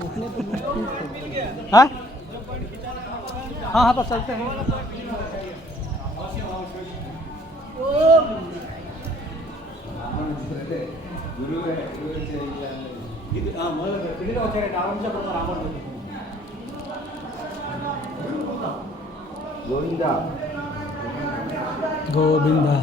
हाँ हाँ हाँ, बस चलते हैं। Govinda Govinda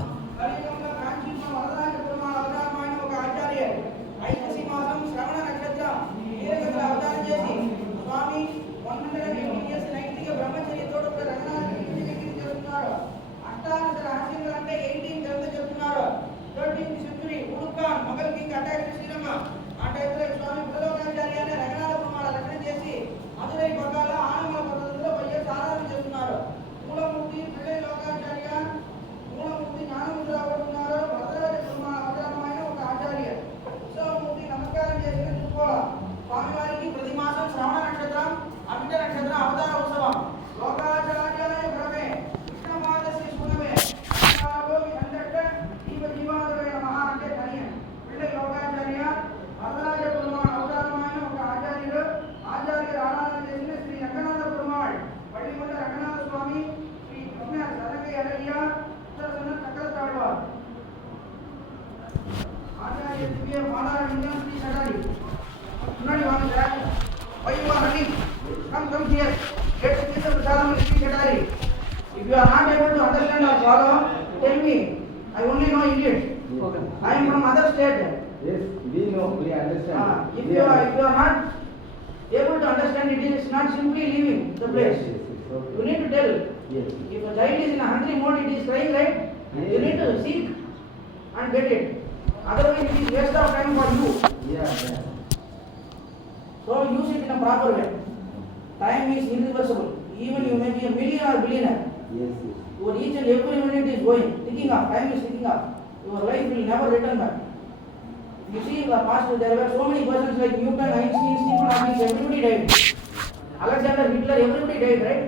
Come here. Get to the Prasadam and speak Shatari. If you are not able to understand or follow, tell me. I only know English. Okay. I am from other state. Yes, we know, we understand. If you are not able to understand, it is not simply leaving the place. Yes, okay. You need to tell. Yes. If a child is in a hungry mode, it is crying, right? Yes. You need to seek and get it. Otherwise, it is waste of time for you. Yeah. So use it in a proper way. Time is irreversible. Even you may be a millionaire or billionaire. Yes. Your each and every minute is going, ticking up. Time is ticking up. Your life will never return back. You see, in the past there were so many persons like Newton, Einstein, Stephen Hawking. Everybody died. Alexander, Hitler, everybody died, right?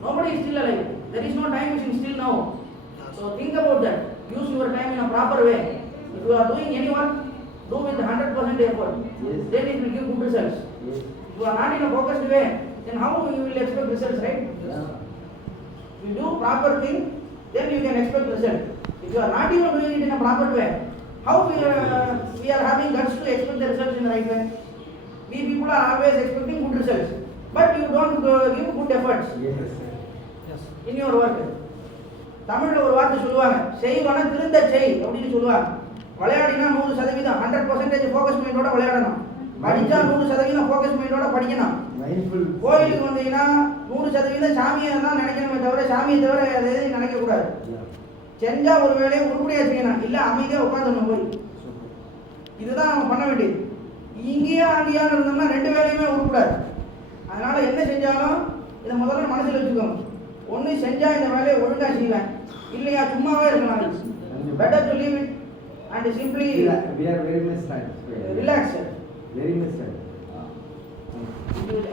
Nobody is still alive. There is no time machine still now. So think about that. Use your time in a proper way. If you are doing any work, do with 100% effort. Yes. Then it will give good results. Yes. If you are not in a focused way, then how you will expect results, right? Yeah. If you do proper thing, then you can expect result. If you are not even doing it in a proper way, how we are having guts to expect the results in the right way? We people are always expecting good results, but you don't give good efforts. Yes. Yes. In your work. தமிழ்ல ஒரு வார்த்தை சொல்லுவாங்க, செய்வன திருந்த செய் அப்படின்னு சொல்லுவாங்க. விளையாடினா 100% 100% focus மைண்டோட விளையாடணும். படிச்சா 100% ஃபோக்கஸ் மைண்டோட படிக்கணும். மைண்ட்ஃபுல். கோயிலுக்கு வந்தீங்கன்னா 100% சாமியை தான் நினைக்கணுமே தவிர சாமியை தவிர எதையும் நினைக்க கூடாது. செஞ்சா ஒரு வேலையை உருப்படியா செய்யணும், இல்ல அமைதியா உட்காந்துடணும் போய். இதுதான் நம்ம பண்ண வேண்டியது. இங்கேயா அங்கேயான்னு இருந்தோம்னா ரெண்டு வேலையுமே உருப்படாது. அதனால என்ன செஞ்சாலும் இதை முதல்ல மனசில் வச்சுக்கோங்க. ஒன்று செஞ்சா இந்த வேலையை ஒழுங்கா செய்வேன், இல்லையா சும்மாவே இருக்கலாம். Better to leave it and simply we are very much satisfied. Relax. Very much satisfied.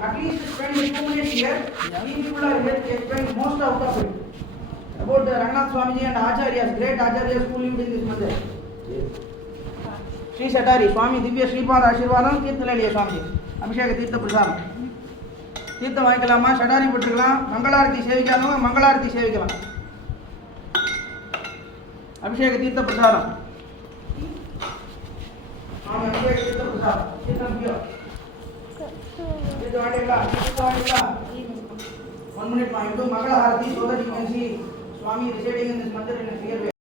At least spend 2 minutes here. We people are here to explain most out of it about the Ranganath Swamiji and Acharyas, great Acharyas who lived in this mandir. Yes. Sri Shatari Swami Divya Sripada Ashirvadam Tirthaleliya Swamiji Abhishek Tirtha Prasadam. தீர்த்தம் வாங்கிக்கலாமா, ஷடாரி போட்டுக்கலாம், மங்களாரத்தி சேவிக்காதவங்க மங்களாரத்தி சேவிக்கலாம். அபிஷேக தீர்த்த பிரசாதம். அபிஷேக தீர்த்த பிரசாதம். தீர்த்தம் பியோ. தீர்த்தம் வாங்கிக்கலாம். 1 minute, I do Mangala Harati so that you can see Swami residing in this mandir in a clear way.